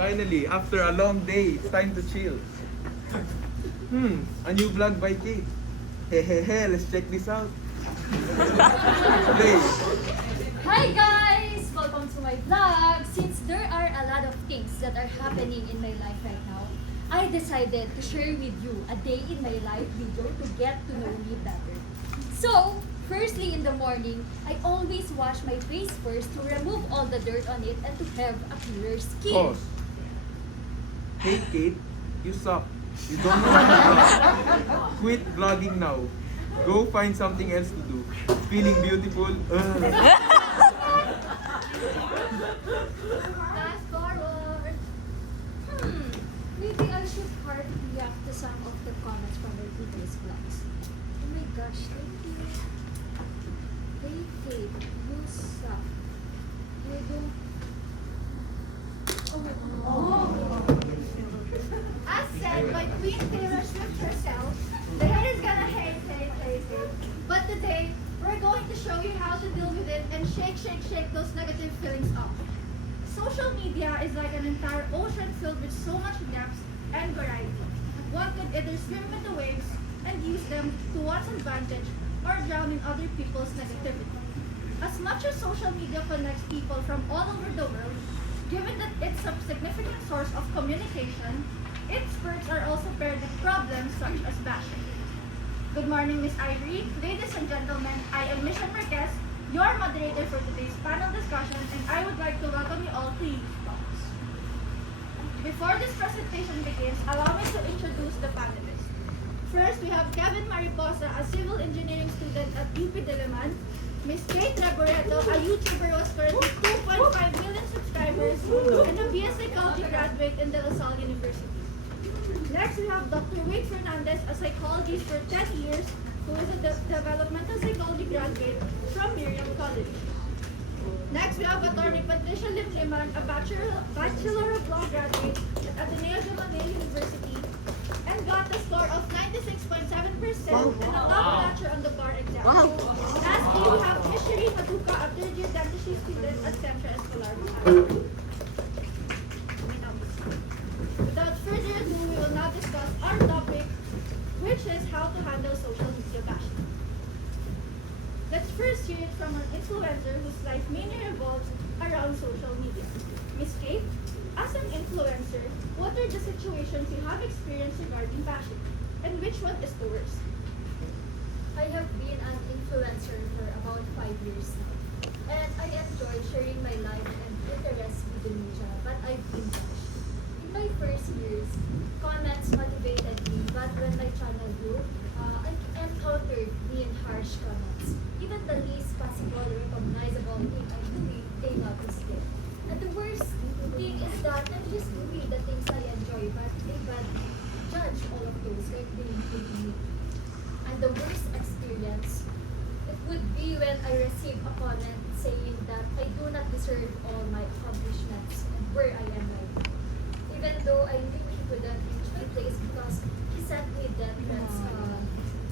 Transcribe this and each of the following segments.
Finally, after a long day, it's time to chill. A new vlog by Kate. Hehehe, let's check this out. Play. Hi guys! Welcome to my vlog! Since there are a lot of things that are happening in my life right now, I decided to share with you a day in my life video to get to know me better. So, firstly in the morning, I always wash my face first to remove all the dirt on it and to have a clearer skin. Pause. Hey Kate, you suck. You don't know what to vlog. Quit vlogging now. Go find something else to do. Feeling beautiful? Fast forward. Maybe I should hard react to some of the comments from my previous vlogs. Oh my gosh, thank you. Hey Kate, you suck. You don't... As said by Queen Taylor Swift herself, the hate is gonna hate. But today, we're going to show you how to deal with it and shake those negative feelings off. Social media is like an entire ocean filled with so much gaps and variety. One could either swim with the waves and use them to one's advantage or drown in other people's negativity. As much as social media connects people from all over the world, given that it's a significant source of communication, its perks are also paired with problems such as bashing. Good morning, Miss Ivory. Ladies and gentlemen, I am Mission Marquez, your moderator for today's panel discussion, and I would like to welcome you all to Youth Talks. Before this presentation begins, allow me to introduce the panelists. First, we have Kevin Mariposa, a civil engineering student at UP Diliman. Miss Kate Reboreto, a YouTuber who has currently 2.5 million subscribers and a BS Psychology graduate in De La Salle University. Next, we have Dr. Wade Fernandez, a psychologist for 10 years, who is a developmental psychology graduate from Miriam College. Next, we have Attorney Patricia Limliman, a Bachelor of Law graduate at Ateneo de Manila University, and got a score of 96.7% and a top notcher on the bar exam. Lastly, we have Ms. Shereen Maduka, a third-year dentistry student at Central Escolar. Without further ado, we will now discuss our topic, which is how to handle social media bashing. Let's first hear it from an influencer whose life mainly revolves around social media. Miss Kate, as an influencer, what are the situations you have experienced regarding bashing, and which one is the worst? I have been an influencer for about 5 years now, and I enjoy sharing my life and interests with the media, but I've been bashed. In my first years, comments motivated me, but when my channel grew, I encountered mean, harsh comments. Even the least possible recognizable thing I'm doing, they noticed it. And the worst thing is that I'm just doing the things I enjoy, but they badly judge all of those like they include me. And the worst experience, it would be when I receive a comment saying that I do not deserve all my accomplishments and where I am right now. Even though I knew he couldn't reach my place because he sent me death threats,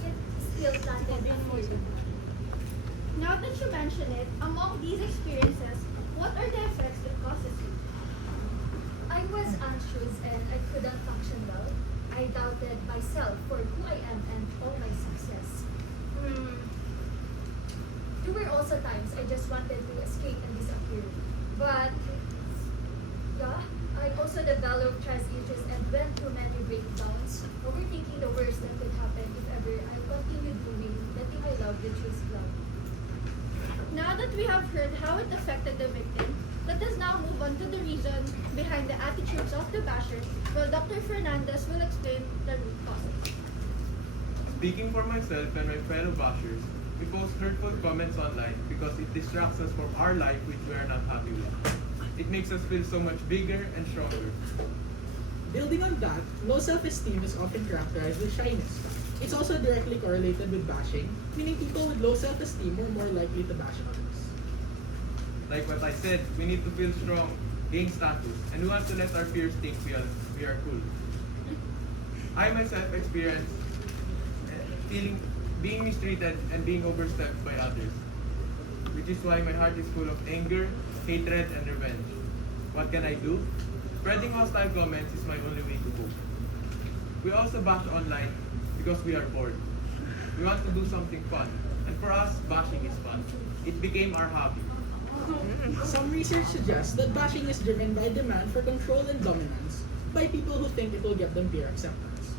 it still planted a fear in me. Now that you mention it, among these experiences, what are the effects it causes you? I was anxious and I couldn't function well. I doubted myself for who I am and all my success. There were also times I just wanted to escape and disappear. But, yeah, I also developed trust issues and went through many breakdowns, overthinking the worst that could happen if ever I continued doing the thing I love, which is love. Now that we have heard how it affected the victim, let us now move on to the reason behind the attitudes of the basher, while Dr. Fernandez will explain the root causes. Speaking for myself and my fellow bashers, we post hurtful comments online because it distracts us from our life which we are not happy with. It makes us feel so much bigger and stronger. Building on that, low self-esteem is often characterized with shyness. It's also directly correlated with bashing, meaning people with low self-esteem are more likely to bash others. Like what I said, we need to feel strong, gain status, and we want to let our peers think we are cool. I myself experienced being mistreated and being overstepped by others, which is why my heart is full of anger, hatred, and revenge. What can I do? Spreading hostile comments is my only way to cope. We also bash online because we are bored. We want to do something fun. And for us, bashing is fun. It became our hobby. Some research suggests that bashing is driven by demand for control and dominance by people who think it will get them peer acceptance.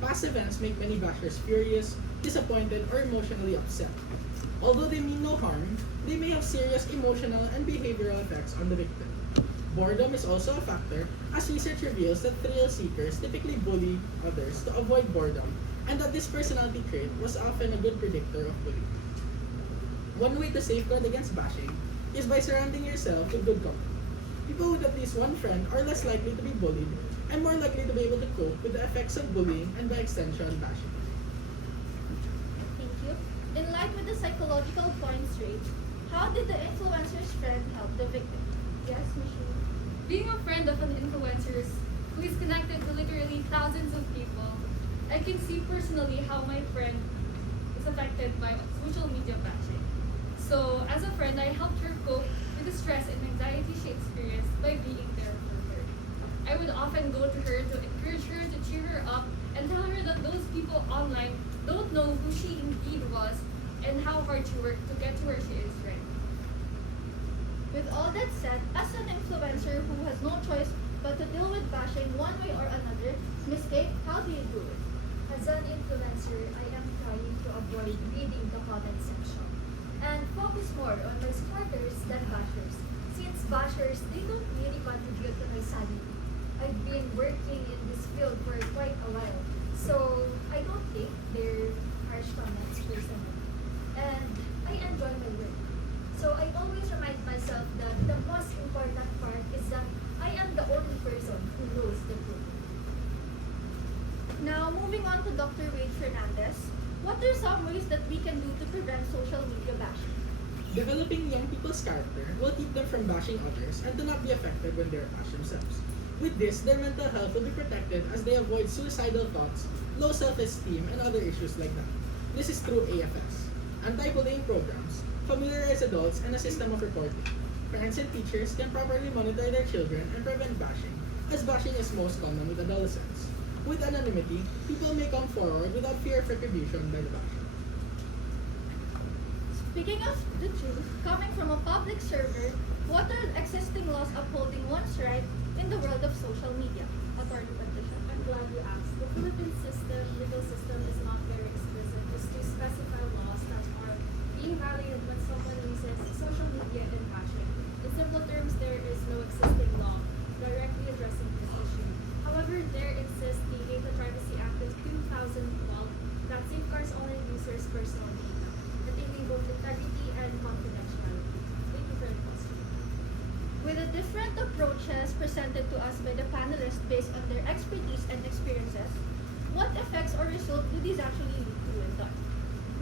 Past events make many bashers furious, disappointed, or emotionally upset. Although they mean no harm, they may have serious emotional and behavioral effects on the victim. Boredom is also a factor, as research reveals that thrill seekers typically bully others to avoid boredom, and that this personality trait was often a good predictor of bullying. One way to safeguard against bashing is by surrounding yourself with good company. People with at least one friend are less likely to be bullied and more likely to be able to cope with the effects of bullying and by extension bashing. Thank you. In line with the psychological points raised, how did the influencer's friend help the victim? Yes, Michelle. Being a friend of an influencer who is connected to literally thousands of people, I can see personally how my friend is affected by social media bashing. So, as a friend, I helped her cope with the stress and anxiety she experienced by being there for her. I would often go to her to encourage her, to cheer her up, and tell her that those people online don't know who she indeed was and how hard she worked to get to where she is right. With all that said, as an influencer who has no choice but to deal with bashing one way or another, Miss Kate, how do you do it? As an influencer, I am trying to avoid reading the comment section and focus more on my supporters than bashers. Since bashers, they don't really contribute to my sanity. I've been working in this field for quite a while, so I don't take their harsh comments personally. And I enjoy my work. So I always remind myself that the most important part is that I am the only person who knows the truth. Now, moving on to Dr. Wade Fernandez, what are some ways that we can do to prevent social media bashing? Developing young people's character will keep them from bashing others and to not be affected when they are bashed themselves. With this, their mental health will be protected as they avoid suicidal thoughts, low self-esteem, and other issues like that. This is through AFS, anti-bullying programs, familiarize adults, and a system of reporting. Parents and teachers can properly monitor their children and prevent bashing, as bashing is most common with adolescents. With anonymity, people may come forward without fear of retribution by the basher. Speaking of the truth, coming from a public server, what are existing laws upholding one's right in the world of social media? Attorney Patricia. I'm glad you asked. The Philippine legal system is not very explicit as to specify laws that are being violated when someone uses social media and bashing. In simple terms, there is no existing law directly addressing this issue. However, there exists the Data Privacy Act of 2012 that safeguards online users' personal data, retaining both integrity and confidentiality. Thank you for the question. With the different approaches presented to us by the panelists based on their expertise and experiences, what effects or results do these actually lead to when done?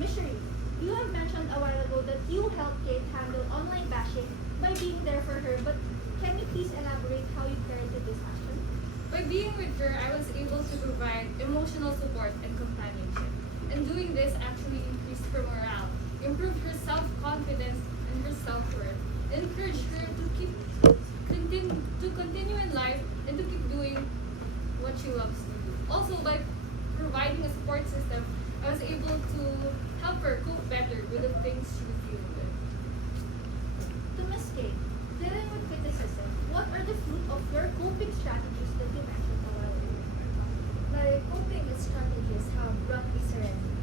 Ms. Sheree, you have mentioned a while ago that you helped Kate handle online bashing by being there for her, but can you please elaborate how you parented this action? By being with her, I was able to provide emotional support and companionship. And doing this actually increased her morale, improved her self-confidence and her self-worth, encouraged her to continue in life and to keep doing what she loves to do. Also, by providing a support system, I was able to help her cope better with the things she was dealing with. To Ms. Kate, dealing with criticism, what are the fruit of your coping strategies that you mentioned a while ago? My coping strategies have brought me serenity.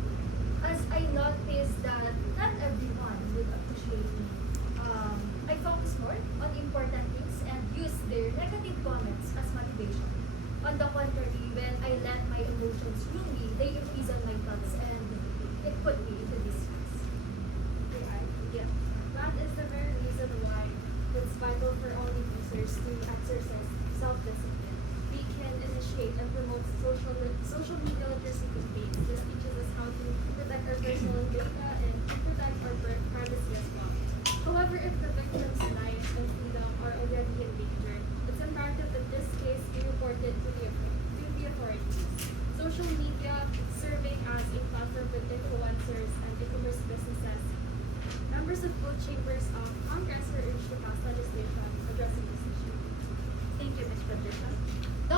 As I noticed that not everyone would appreciate me, I focus more on important things and use their negative comments as motivation. On the contrary, when I let my emotions rule me, they imprison my thoughts and it put me into distress. Yeah. That is the very reason why it's vital for all users to exercise self-discipline. We can initiate and promote social media literacy campaigns. This teaches us how to protect our personal data and to protect our privacy as well. However, if the victim's life and freedom are already in danger, it's imperative that this case be reported to the authorities. Social media serving as a platform with influencers and e-commerce businesses. Members of both chambers of Congress were urged to pass legislation addressing this issue. Thank you, Ms. Patricia.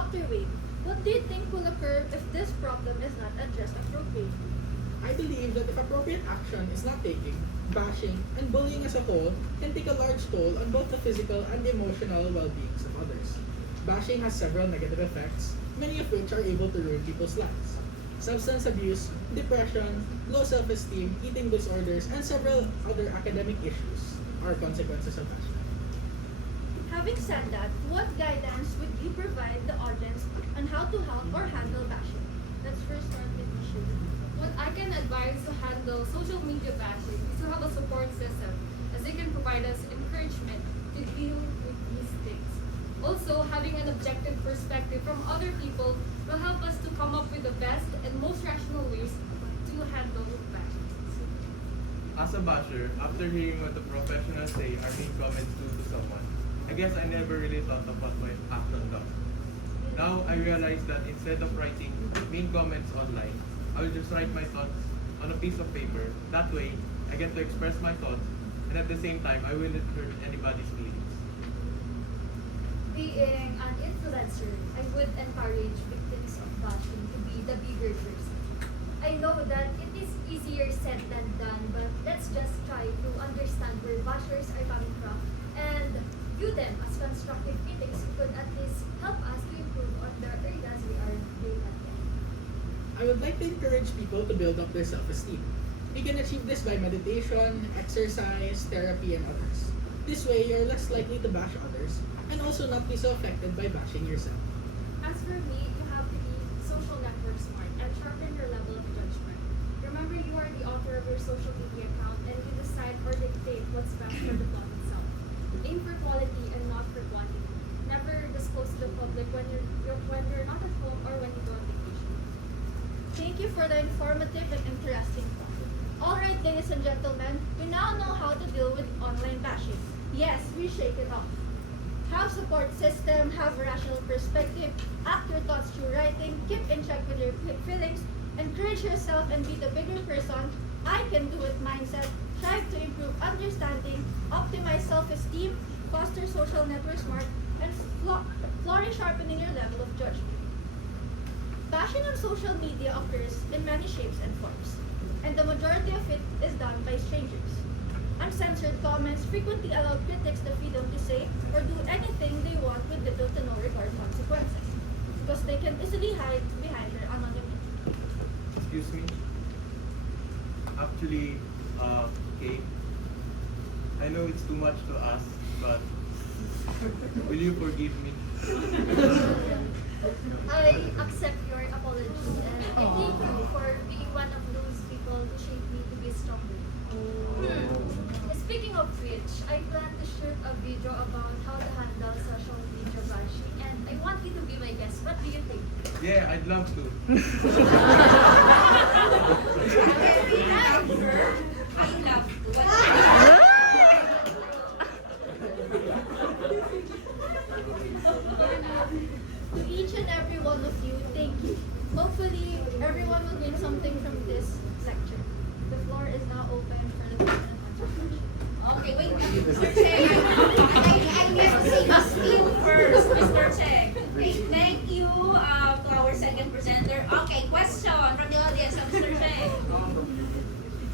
Dr. Wade, what do you think will occur if this problem is not addressed appropriately? I believe that if appropriate action is not taken, bashing and bullying as a whole can take a large toll on both the physical and emotional well-beings of others. Bashing has several negative effects, many of which are able to ruin people's lives. Substance abuse, depression, low self-esteem, eating disorders, and several other academic issues are consequences of bashing. Having said that, what guidance would you provide the audience on how to help or handle bashing? Let's first start with Nishu. What I can advise to handle social media bashing is to have a support system, as they can provide us encouragement to deal with these things. Also, having an objective perspective from other people will help us to come up with the best and most rational ways to handle bashing. As a basher, after hearing what the professionals say are mean comments to someone, I guess I never really thought of what my action does. Now I realize that instead of writing mean comments online, I will just write my thoughts on a piece of paper. That way, I get to express my thoughts, and at the same time, I will not hurt anybody's feelings. Being an influencer, I would encourage victims of bashing to be the bigger person. I know that it is easier said than done, but let's just try to understand where bashers are coming from and view them as constructive critics who could at least help us to improve on the areas we are doing at. I would like to encourage people to build up their self-esteem. You can achieve this by meditation, exercise, therapy, and others. This way, you're less likely to bash others and also not be so affected by bashing yourself. As for me, you have to be social network smart and sharpen your level of judgment. Remember, you are the author of your social media account and you decide or dictate what's best for the blog itself. Aim for quality and not for quantity. Never disclose to the public when you're not at home or when you go on vacation. Thank you for the informative and interesting talk. Alright, ladies and gentlemen, we now know how to deal with online bashing. Yes, we shake it off. Have support system, have a rational perspective, act your thoughts through writing, keep in check with your feelings, encourage yourself and be the bigger person, I can do it mindset, strive to improve understanding, optimize self-esteem, foster social network smart, and flourish sharpening your level of judgment. Bashing on social media occurs in many shapes and forms, and the majority of it is done by strangers. Uncensored comments frequently allow critics the freedom to say or do anything they want with little to no regard consequences, because they can easily hide behind their anonymity. Excuse me? Actually, Kate, I know it's too much to ask, but will you forgive me? I accept your apology and I thank you for being one of those people who shaped me to be stronger. Speaking of which, I plan to shoot a video about how to handle social media bashing and I want you to be my guest. What do you think? Yeah, I'd love to. I love what To each and every one of you, thank you. Hopefully, everyone will gain something from this lecture. The floor is now open for the question and answer session. Okay, wait. Mr. Cheng, I need to say this you first, Mr. Cheng. Okay, thank you to our second presenter. Okay, question from the audience, Mr. Cheng.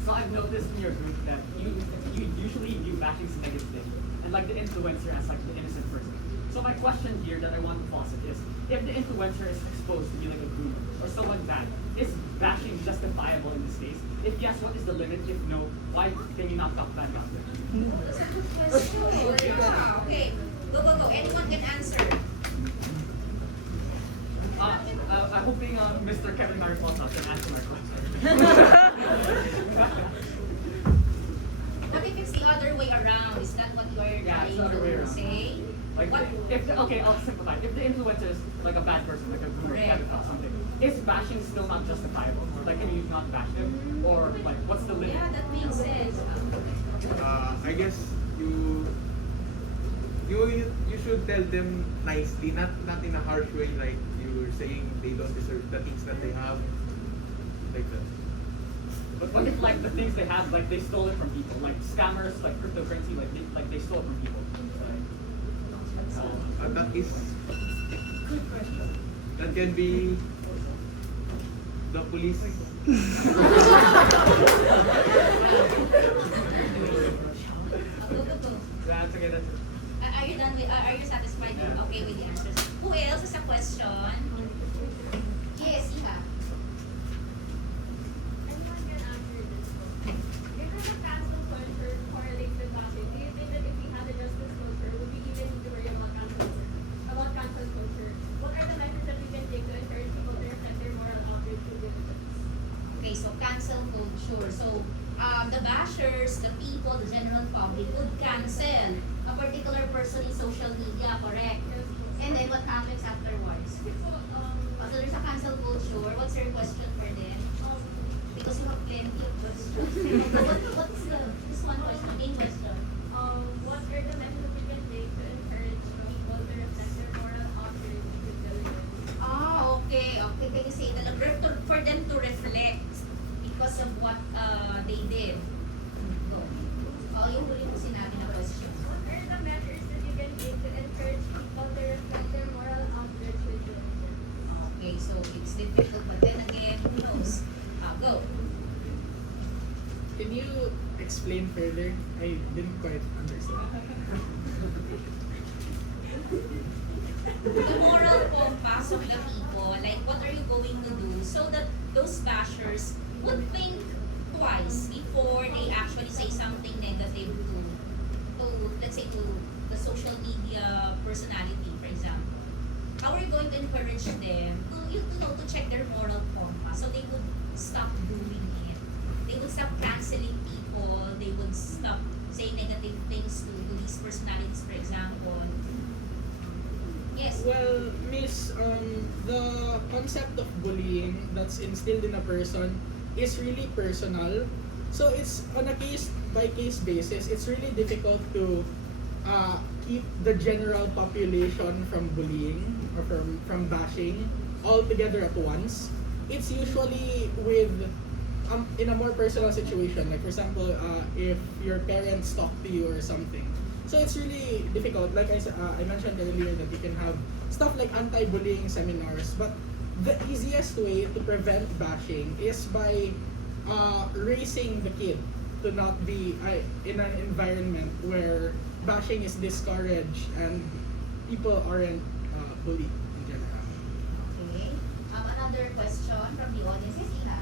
So I've noticed in your group that you usually view bashing as a negative thing, and like the influencer as like the innocent person. So my question here that I want to posit is, if the influencer is exposed to be like a groomer or someone bad, is bashing justifiable in this case? If yes, what is the limit? If no, why can you not talk bad about it? That's a good question. Yeah. Okay, go. Anyone can answer. I'm hoping Mr. Kevin Mariposa can answer my question. What if it's the other way around? Is that what you are Yeah, it's the other way trying to around. say? Like, What? okay, I'll simplify. If the influencer is like a bad person, like a guru, Correct. or something, is bashing still not justifiable? Like, can you not bash them? Or like, what's the limit? Yeah, that makes sense. I guess you should tell them nicely, not in a harsh way, like you're saying they don't deserve the things that they have, like that. But what if like the things they have, like they stole it from people, like scammers, like cryptocurrency, like they stole it from people. That is Good question. That can be the police. Go, go, go. That's okay, that's it. Are you done with, are you satisfied? Okay with the answers? Who else has a question? Yes, Iha. Anyone can answer this one. Because the cancel culture correlates with bashing, do you think that if we had a justice culture, would we even need to worry about cancel culture? What are the measures that we can take to encourage people to reflect their moral outrage to dividends? Okay, so cancel culture. So, the bashers, the people, the general public would cancel a particular person in social media, correct? And then what happens afterwards? So there's a cancel culture. What's your question for them? Because you have plenty of questions. What's this one question? Main question. What are the measures we can take to encourage people to reflect their moral outrage to dividends? Okay. Can you say that for them to reflect because of what they did? Go. Yung huli mo sinabi na question. What are the measures that you can take to encourage people to reflect their moral outrage to dividends? Okay, so it's difficult, but then again, who knows? Go. Can you explain further? I didn't quite understand. The moral compass of the people, like what are you going to do so that those bashers would think twice before they actually say something negative to let's say to the social media personality, for example. How are you going to encourage them to check their moral compass so they would stop doing it? They would stop canceling people, they would stop saying negative things to these personalities, for example. Yes. Well, Miss, the concept of bullying that's instilled in a person is really personal. So it's on a case by case basis. It's really difficult to keep the general population from bullying or from bashing all together at once. It's usually with in a more personal situation, like for example, if your parents talk to you or something. So it's really difficult. Like I mentioned earlier that you can have stuff like anti-bullying seminars, but the easiest way to prevent bashing is by raising the kid to not be in an environment where bashing is discouraged and people aren't bullied in general. Okay. Another question from the audience is Ina.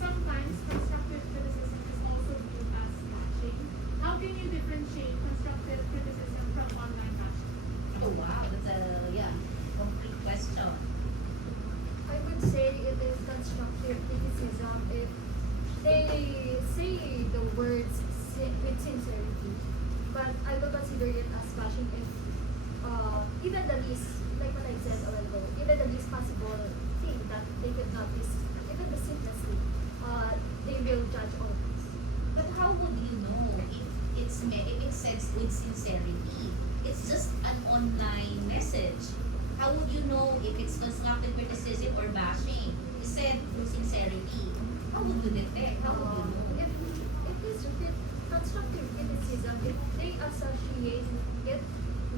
Sometimes constructive criticism is also viewed as bashing. How can you differentiate constructive criticism from online bashing? Oh wow, that's a complete question. I would say it is constructive criticism if they say the words with sincerity. But I will consider it as bashing if even the least, like what I said a while ago, even the least possible thing that they could notice, even the simplest thing, they will judge all this. But how would you know if it says with sincerity? It's just an online message. How would you know if it's constructive criticism or bashing? You said with sincerity. How would you detect? How would you know? If it is constructive criticism, if they associate it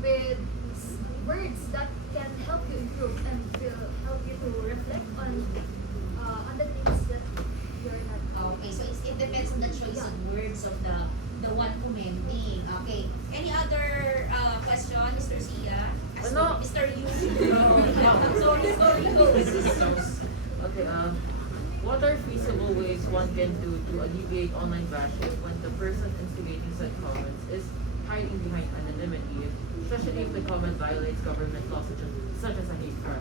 with words that can help you improve and will help you to reflect on the things that you're not. Okay, so it depends on the choice of words of the one commenting. Okay. Any other question, Mr. Sia? No. Mr. Yu? Sorry, go. Okay, what are feasible ways one can do to alleviate online bashing when the person instigating said comments is hiding behind anonymity, especially if the comment violates government laws such as a hate crime?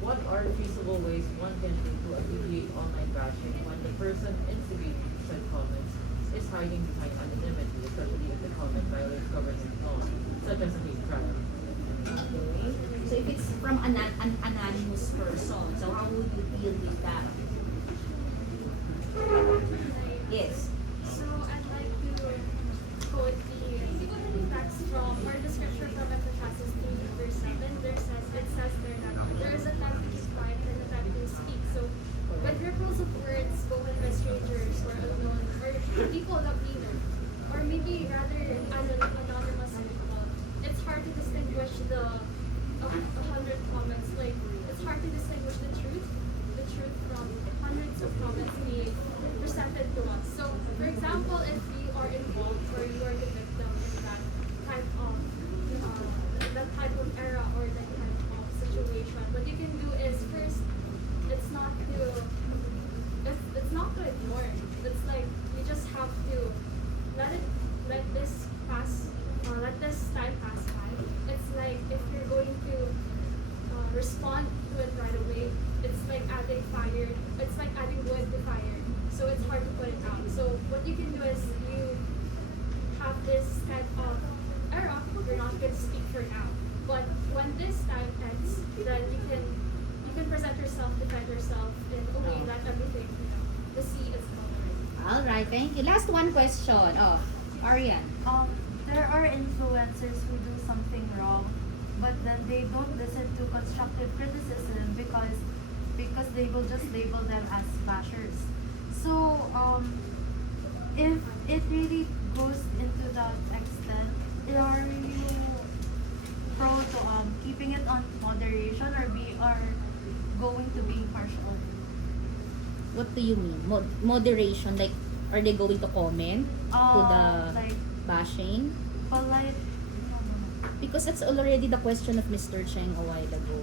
What are feasible ways one can do to alleviate online bashing when the person instigating said comments is hiding behind anonymity, especially if the comment violates government laws such as a hate crime? Okay. So if it's from an anonymous person, so how would you deal with that? Yes. So I'd like to quote the text from or the scripture from Ecclesiastes 3 verse 7. It says there that there is a time to keep quiet and a time to speak. So when ripples of words spoken by strangers or unknown or people not we know, or maybe rather anonymous this kind of era, you're not going to speak for now. But when this time ends, then you can present yourself, defend yourself in a way that everything, the sea is covering. All right, thank you. Last one question. Oh, Arian. There are influencers who do something wrong, but then they don't listen to constructive criticism because they will just label them as bashers. So if it really goes into that extent, are you pro to keeping it on moderation, or we are going to being harsh on it? What do you mean? Moderation, like, are they going to comment to the Like bashing? polite. No. Because that's already the question of Mr. Cheng a while ago.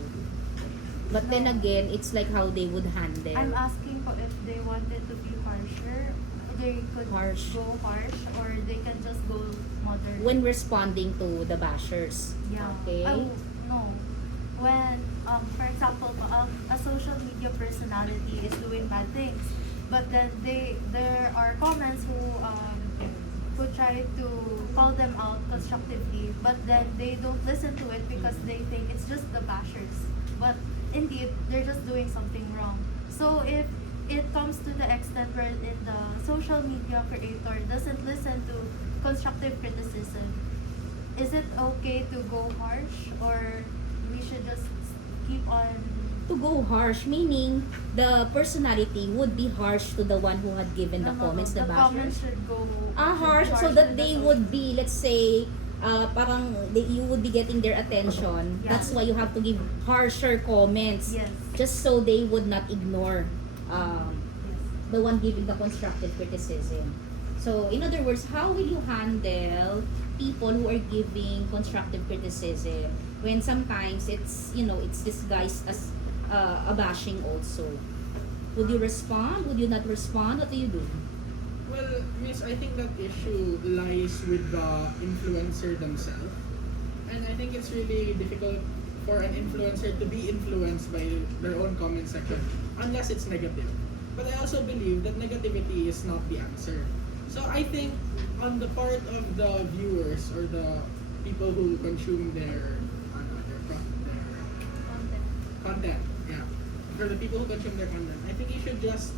But then No. again, it's like how they would handle. I'm asking po if they wanted to be harsher, they could Harsh. go harsh, or they can just go moderate. When responding to the bashers. Yeah. Okay. Oh, no. When, for example, a social media personality is doing bad things, but then there are comments who try to call them out constructively, but then they don't listen to it because they think it's just the bashers. But indeed, they're just doing something wrong. So if it comes to the extent where the social media creator doesn't listen to constructive criticism, is it okay to go harsh, or we should just keep on? To go harsh, meaning the personality would be harsh to the one who had given the No, comments, the the comments bashers. should go Harsh, so to that the they social- would be, let's say, you would be getting their attention. Yeah. That's why you have to give harsher comments. Yes. Just so they would not ignore Yes. the one giving the constructive criticism. So, in other words, how will you handle people who are giving constructive criticism when sometimes it's disguised as a bashing also? Would you respond? Would you not respond? What do you do? Well, Miss, I think that issue lies with the influencer themselves. And I think it's really difficult for an influencer to be influenced by their own comment section unless it's negative. But I also believe that negativity is not the answer. So I think on the part of the viewers or the people who consume their content, yeah. For the people who consume their content, I think you should just,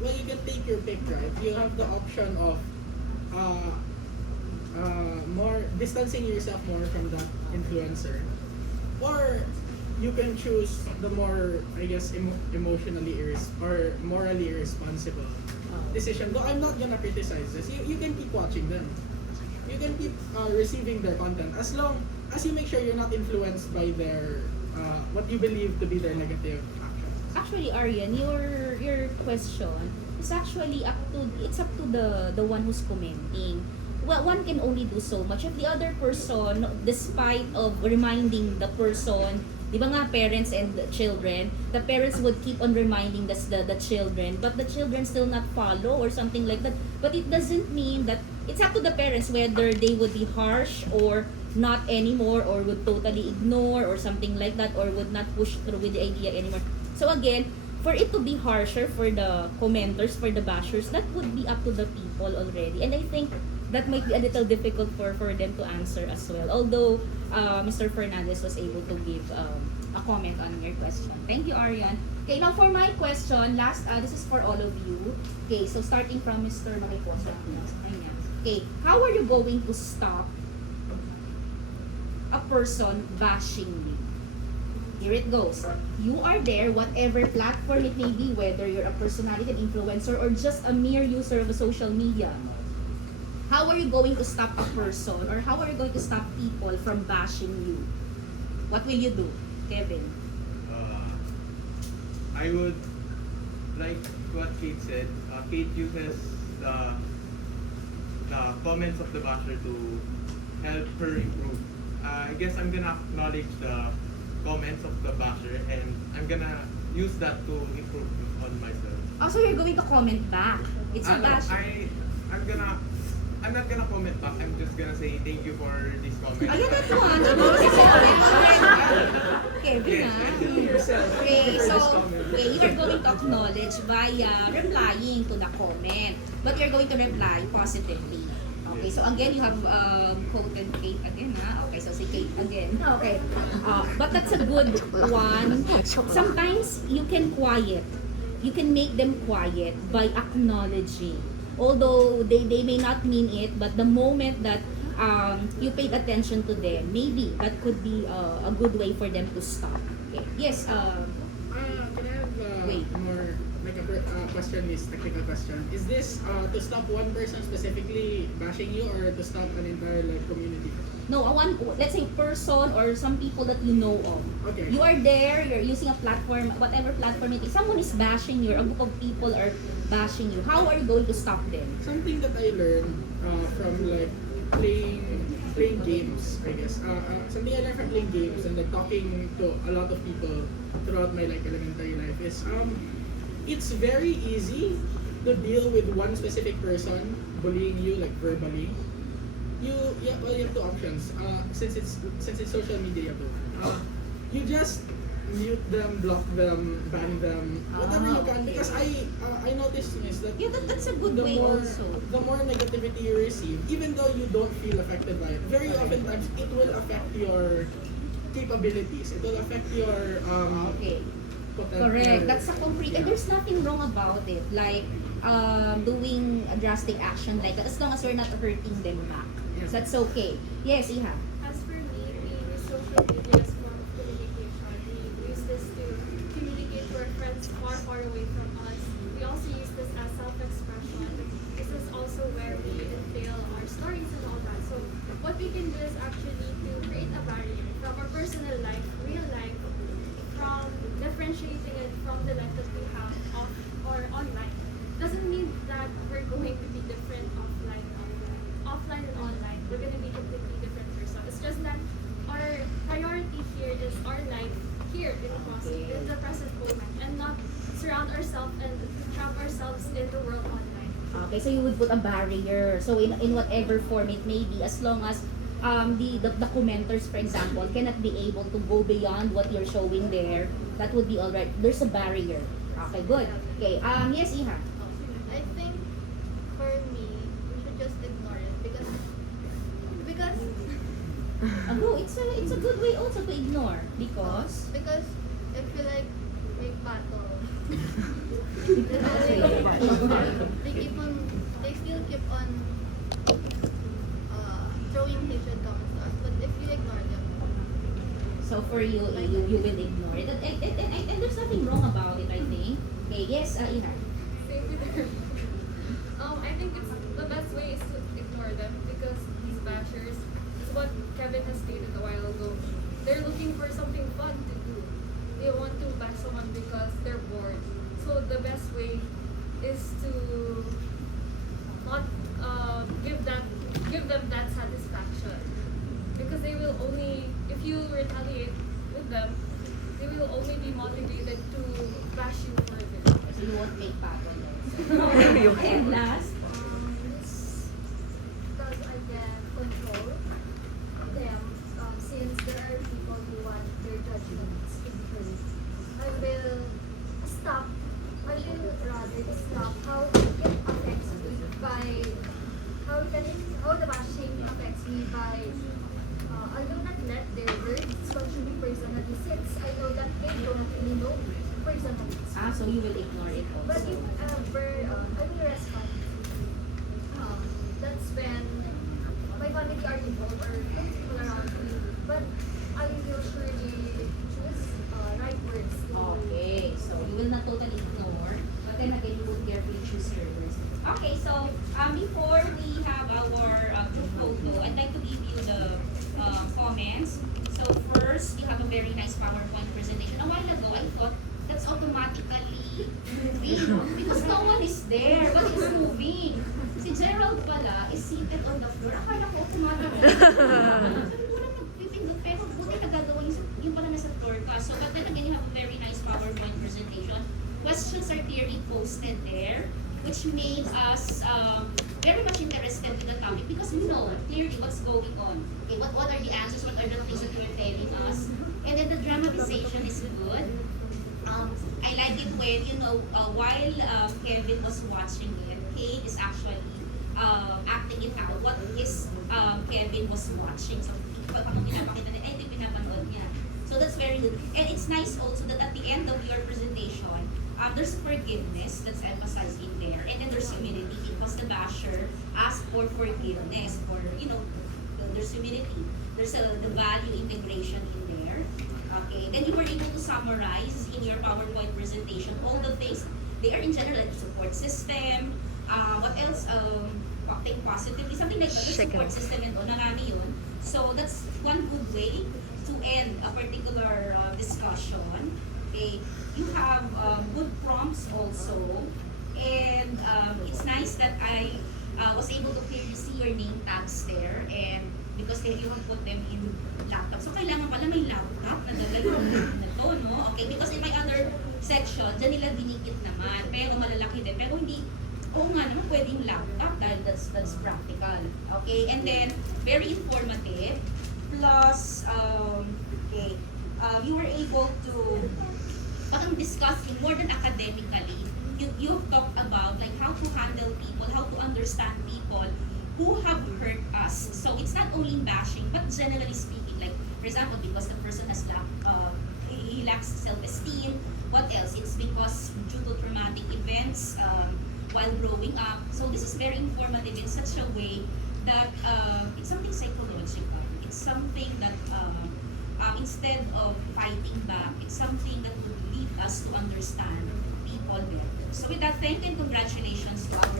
well, you can take your pick, right? You have the option of more distancing yourself more from that influencer, or you can choose the more, I guess, emotionally or morally irresponsible decision. Though I'm not gonna criticize this. You can keep watching them. You can keep receiving their content as long as you make sure you're not influenced by their what you believe to be their negative actions. Actually, Arian, your question is actually up to the one who's commenting. Well, one can only do so much. If the other person, despite of reminding the person, di ba nga parents and the children, the parents would keep on reminding the children, but the children still not follow or something like that. But it doesn't mean that it's up to the parents whether they would be harsh or not anymore, or would totally ignore or something like that, or would not push through with the idea anymore. So again, for it to be harsher for the commenters, for the bashers, that would be up to the people already. And I think that might be a little difficult for them to answer as well. Although Mr. Fernandez was able to give a comment on your question. Thank you, Arian. Okay, now for my question, last, this is for all of you. Okay, so starting from Mr. Mariposa. Ayan. Okay, how are you going to stop a person bashing you? Here it goes. You are there, whatever platform it may be, whether you're a personality, an influencer, or just a mere user of social media. How are you going to stop a person, or how are you going to stop people from bashing you? What will you do, Kevin? I would, like what Kate said, Kate uses the comments of the basher to help her improve. I guess I'm gonna acknowledge the comments of the basher, and I'm gonna use that to improve on myself. Oh, so you're going to comment back. It's a No, bash. I'm not gonna comment back. I'm just gonna say thank you for this comment. Ayun na to, Kevin, Okay, so, you are going to acknowledge via replying to the comment. But you're going to reply positively. Okay, so again, you have quoted Kate again, ha? Okay, so si Kate again. Okay. But that's a good one. Sometimes you can quiet. You can make them quiet by acknowledging. Although they may not mean it, but the moment that you paid attention to them, maybe that could be a good way for them to stop. Okay. Yes, Can I have Wait. more like a question, is technical question? Is this to stop one person specifically bashing you, or to stop an entire like community? no, let's say person or some people that you know of. Okay. You are there, you're using a platform, whatever platform it is, someone is bashing you, or a group of people are bashing you. How are you going to stop them? Something that I learned from like playing games, I guess. Something I learned from playing games and like talking to a lot of people throughout my like elementary life is it's very easy to deal with one specific person bullying you like verbally. You have two options. Since it's social media, you just mute them, block them, ban them, whatever you can. Okay. Because I noticed is that Yeah, that's a good way also. the more negativity you receive, even though you don't feel affected by it, very oftentimes it will affect your capabilities. It will affect your Okay. potential. Correct. That's a concrete, and Yeah. there's nothing wrong about it. Like doing a drastic action like that, as long as we're not hurting them back. Yes. So that's okay. Yes, Iha. As for me, we use social media as form of communication. We use this to communicate to our friends far, far away from us. We also use this as self-expression. This is also where we entail our stories and all that. So what we can do is actually to create a barrier from our personal life, real life, from differentiating it from the life that we have off or online. Doesn't mean that we're going to be different offline and online. We're going to be completely different person. It's just that our priority here is our life here in the present moment, and not surround ourselves and trap ourselves in the world online. Okay, so you would put a barrier. So in whatever form it may be, as long as the commenters, for example, cannot be able to go beyond what you're showing there, that would be alright. There's a barrier. Okay, good. Okay, yes, Iha. I think for me, we should just ignore it because No, it's a good way also to ignore because if you like make battle, they still keep on throwing hatred comments to us. But if you ignore them, so for you will ignore it. And there's nothing wrong about it, I think. Okay, yes, Iha. Same with her. I think it's the best way is to ignore them because these bashers, is what Kevin has stated a while ago. They're looking for something fun to do. They want to bash someone because they're bored. So the best way is to not give them that satisfaction. Because they will only, if you retaliate with them, they will only be motivated to bash you further. So you won't make battle then. And last, Because I can control them, since there are people who want their judgments to be heard. I will rather stop how it affects me by how the bashing affects me by I will not let their words touch me personally since I know that they don't really know me personally. so you will ignore it But also. if ever I will respond, that's when my family are involved or people around me. But I will surely choose right words. Okay, so you will not totally ignore, but then again, you would carefully choose your words. Okay, so before we have our group photo, I'd like to give you the comments. So first, you have a very nice PowerPoint presentation. A while ago, I thought that's automatically moving because no one is there, but it's moving. Si Gerald pala is seated on the floor. Akala ko automatic. Sabi ko lang nagpipindot, pero buti nagagawa yung pala nasa floor ka. So, but then again, you have a very nice PowerPoint presentation. Questions are clearly posted there, which made us very much interested in the topic because we know clearly what's going on. Okay, what are the answers, what are the things that you are telling us. And then the dramatization is good. I like it when, while Kevin was watching it, Kate is actually acting it out, what is Kevin was watching. So, parang pinapakita niya, ito yung pinapanood niya. So that's very good. And it's nice also that at the end of your presentation, there's forgiveness that's emphasized in there. And then there's humility because the basher asked for forgiveness, for, there's humility. There's the value integration in there. Okay, then you were able to summarize in your PowerPoint presentation all the things. They are in general like support system, what else? Think positively, something like that. The support system and all, narami yun. So that's one good way to end a particular discussion. Okay, you have good prompts also, and it's nice that I was able to clearly see your name tags there, and because you have put them in laptop. So kailangan pala may laptop na dalawa na to, no? Okay, because in my other section, dyan nila dinikit naman, pero malalaki din, pero hindi. Oo nga naman, pwedeng laptop dahil that's practical. Okay, and then, very informative. Plus, you were able to parang discuss in more than academically. You've talked about like how to handle people, how to understand people who have hurt us. So it's not only bashing, but generally speaking, like for example, because the person has he lacks self-esteem. What else? It's because due to traumatic events while growing up. So this is very informative in such a way that it's something psychological. It's something that instead of fighting back, it's something that would lead us to understand people better. So with that, thank you and congratulations to our